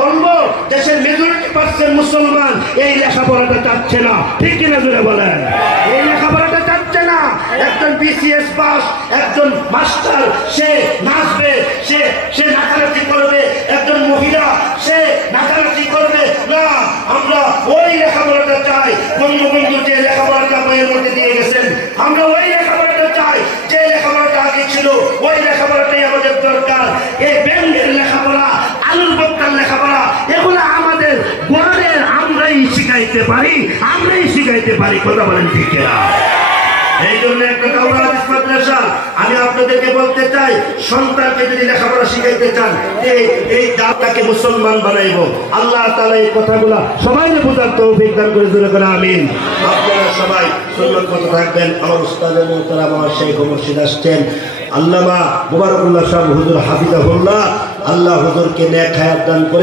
বলবো দেশের majority percent মুসলমান এই লেখাপড়াটা চাচ্ছে না, ঠিক কিনা জোরে বলেন? এই লেখাপড়াটা চাচ্ছে না। একজন বিসিএস পাস একজন মাস্টার সে নাচবে, সে নাচানাচি করবে, একজন মহিলা সে নাচানাচি করবে না। আমরা ওই লেখাপড়াটা চাই। বঙ্গবন্ধু যে লেখাপড়াটা বইয়ের মধ্যে দিয়ে গেছেন, আমরা ওই লেখাপড়াটা চাই। যে লেখাপড়াটা আগে ছিল ওই লেখাপড়াটাই আমাদের দরকার। এই ব্যাংকের লেখাপড়া, আলুর বক্তার লেখাপড়া, এগুলো আমাদের বোর্ডের আমরাই শিখাইতে পারি। কথা বলেন ঠিক কিনা? এই জন্য একটা মাদ্রাসা আমি আপনাদেরকে বলতে চাই, সন্তানকে যদি লেখাপড়া শিখাইতে চান এই জাতটাকে মুসলমান বানাইব। আল্লাহ তাআলা এই কথাগুলা সবাই বোঝার তৌফিক দান করে জোরে করে আমিন। আপনারা সবাই সুন্নাত মতো থাকবেন। আমার উস্তাদ মুহতারাম আমার শেখ মুর্শিদ আসছেন আল্লামা মুবারকুল্লাহ সাহেব হুজুর হাফিজাহুল্লাহ, আল্লাহ হুজুরকে নেক হায়াত দান করে